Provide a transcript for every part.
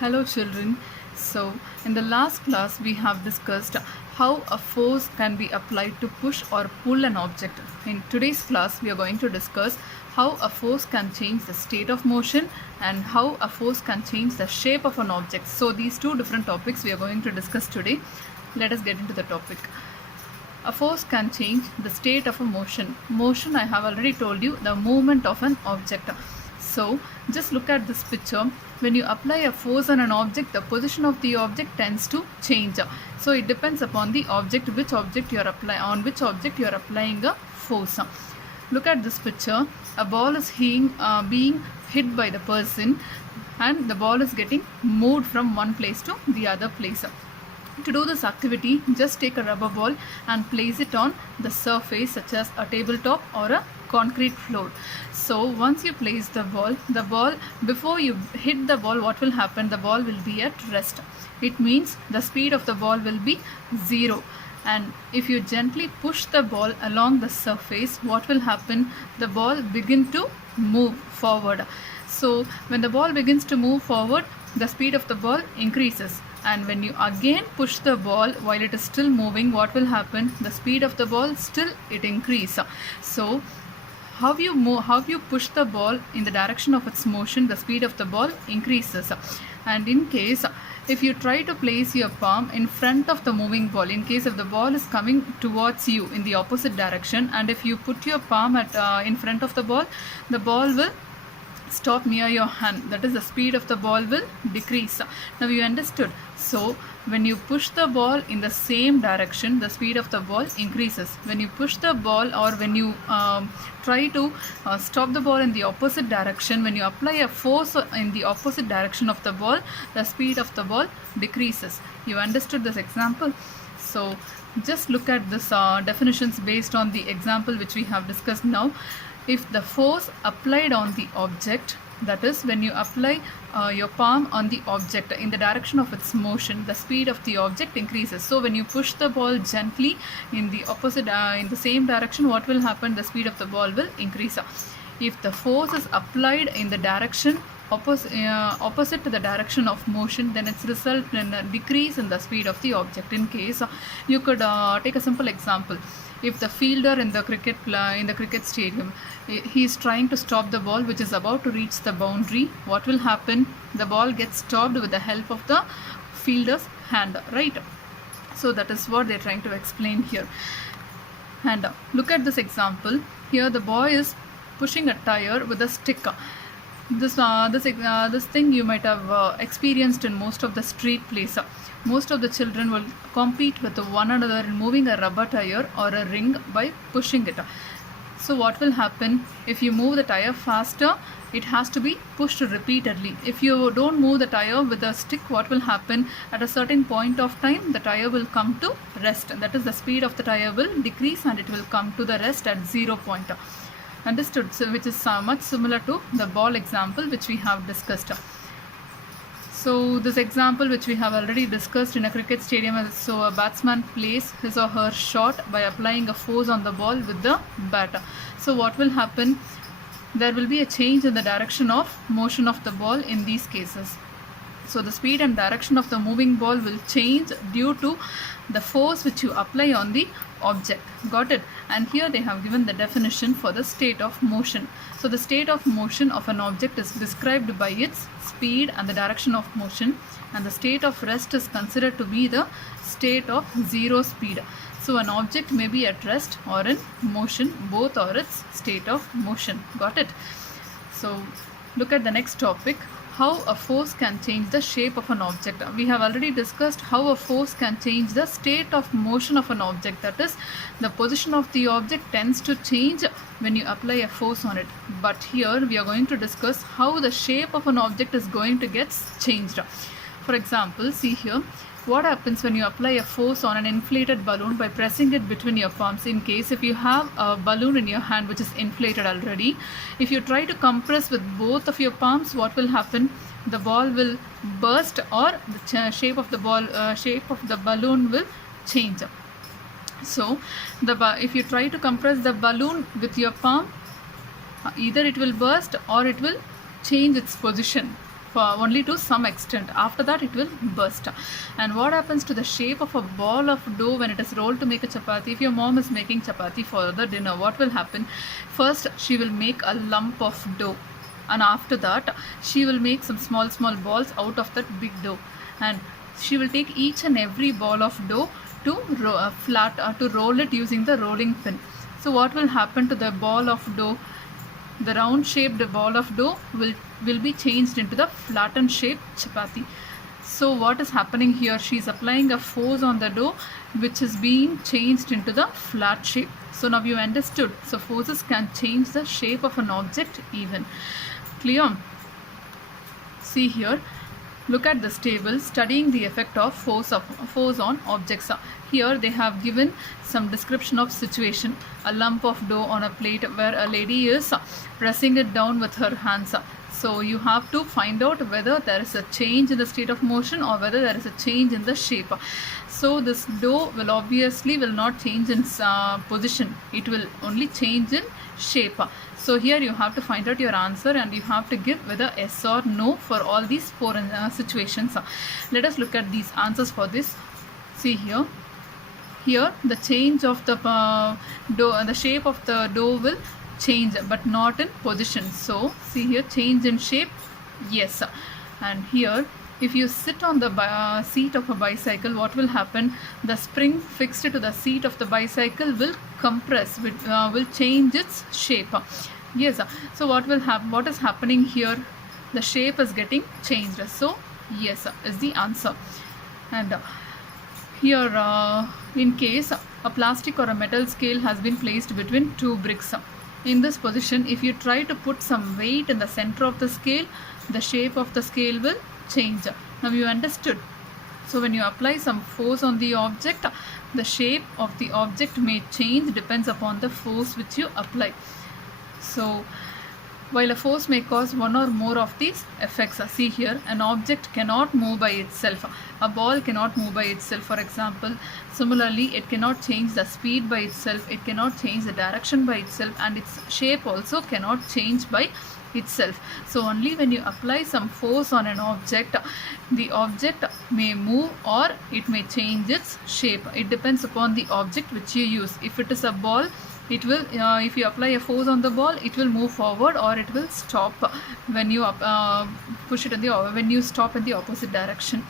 Hello children. So in the last class we have discussed how a force can be applied to push or pull an object. In today's class we are going to discuss how a force can change the state of motion and how a force can change the shape of an object. So these two different topics we are going to discuss today. Let us get into the topic. A force can change the state of a motion. Motion, I have already told you, the movement of an object. So just look at this picture. When you apply a force on an object, the position of the object tends to change. So it depends upon the object, which object you are applying a force. Look at this picture. A ball is being hit by the person, and the ball is getting moved from one place to the other place. To do this activity, just take a rubber ball and place it on the surface such as a tabletop or a concrete floor. So once you place the ball, before you hit the ball, what will happen? The ball will be at rest. It means the speed of the ball will be 0. And if you gently push the ball along the surface, what will happen? The ball begin to move forward. So when the ball begins to move forward, the speed of the ball increases. And when you again push the ball while it is still moving, what will happen? The speed of the ball still it increases. So how you push the ball in the direction of its motion, the speed of the ball increases. And in case if you try to place your palm in front of the moving ball, in case if the ball is coming towards you in the opposite direction, and if you put your palm in front of the ball will stop near your hand. That is, the speed of the ball will decrease. Now you understood. So when you push the ball in the same direction, the speed of the ball increases. When you push the ball, or when you try to stop the ball in the opposite direction, when you apply a force in the opposite direction of the ball, the speed of the ball decreases. You understood this example? So just look at this definitions based on the example which we have discussed now. If the force applied on the object, that is, when you apply your palm on the object in the direction of its motion, the speed of the object increases. So when you push the ball gently in the opposite, in the same direction, what will happen? The speed of the ball will increase. If the force is applied in the direction opposite to the direction of motion, then it's result in a decrease in the speed of the object. In case you could take a simple example. If the fielder in the cricket stadium, he is trying to stop the ball which is about to reach the boundary, what will happen? The ball gets stopped with the help of the fielder's hand, right? So that is what they are trying to explain here. And look at this example. Here the boy is pushing a tire with a stick. This thing you might have experienced in most of the street places. Most of the children will compete with one another in moving a rubber tire or a ring by pushing it. So what will happen? If you move the tire faster, it has to be pushed repeatedly. If you don't move the tire with a stick, what will happen? At a certain point of time, the tire will come to rest. That is, the speed of the tire will decrease and it will come to the rest at 0 point. Understood? So which is much similar to the ball example which we have discussed. So this example which we have already discussed in a cricket stadium, so a batsman plays his or her shot by applying a force on the ball with the bat. So what will happen? There will be a change in the direction of motion of the ball in these cases. So the speed and direction of the moving ball will change due to the force which you apply on the object. Got it? And here they have given the definition for the state of motion. So the state of motion of an object is described by its speed and the direction of motion, and the state of rest is considered to be the state of 0 speed. So an object may be at rest or in motion, both are its state of motion. Got it? So look at the next topic. How a force can change the shape of an object. We have already discussed how a force can change the state of motion of an object. That is, the position of the object tends to change when you apply a force on it. But here we are going to discuss how the shape of an object is going to get changed. For example, see here. What happens when you apply a force on an inflated balloon by pressing it between your palms? In case if you have a balloon in your hand which is inflated already, if you try to compress with both of your palms, what will happen? The ball will burst, or the shape of the balloon will change. So if you try to compress the balloon with your palm, either it will burst or it will change its position. only to some extent. After that it will burst. And what happens to the shape of a ball of dough when it is rolled to make a chapati? If your mom is making chapati for the dinner, what will happen? First she will make a lump of dough, and after that she will make some small balls out of that big dough, and she will take each and every ball of dough to to roll it using the rolling pin. So what will happen to the ball of dough? The round shaped ball of dough will be changed into the flattened shaped chapati. So what is happening here? She is applying a force on the dough which is being changed into the flat shape. So now you understood. So forces can change the shape of an object even. Clear? See here. Look at this table studying the effect of force on objects. Here they have given some description of situation. A lump of dough on a plate where a lady is pressing it down with her hands. So you have to find out whether there is a change in the state of motion or whether there is a change in the shape. So this dough will obviously not change in position. It will only change in shape. So here you have to find out your answer and you have to give whether yes or no for all these four situations. Let us look at these answers for this. See here. Here the change of the dough, the shape of the dough will change but not in position. So see here, change in shape, yes. And here if you sit on the seat of a bicycle, what will happen? The spring fixed to the seat of the bicycle will compress, will change its shape. Yes. So what is happening here? The shape is getting changed. So yes is the answer. And here in case a plastic or a metal scale has been placed between two bricks. In this position, if you try to put some weight in the center of the scale, the shape of the scale will change. Now you understood. So when you apply some force on the object, the shape of the object may change, depends upon the force which you apply. So while a force may cause one or more of these effects, see here, an object cannot move by itself. A ball cannot move by itself, for example. Similarly, it cannot change the speed by itself, it cannot change the direction by itself, and its shape also cannot change by itself. So only when you apply some force on an object, the object may move or it may change its shape. It depends upon the object which you use. If it is a ball, it will if you apply a force on the ball, it will move forward or it will stop when you push it when you stop in the opposite direction.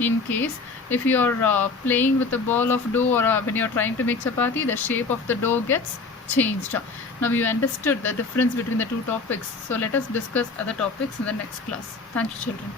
In case if you are playing with a ball of dough or when you are trying to make chapati, the shape of the dough gets changed. Now you understood the difference between the two topics. So let us discuss other topics in the next class. Thank you, children.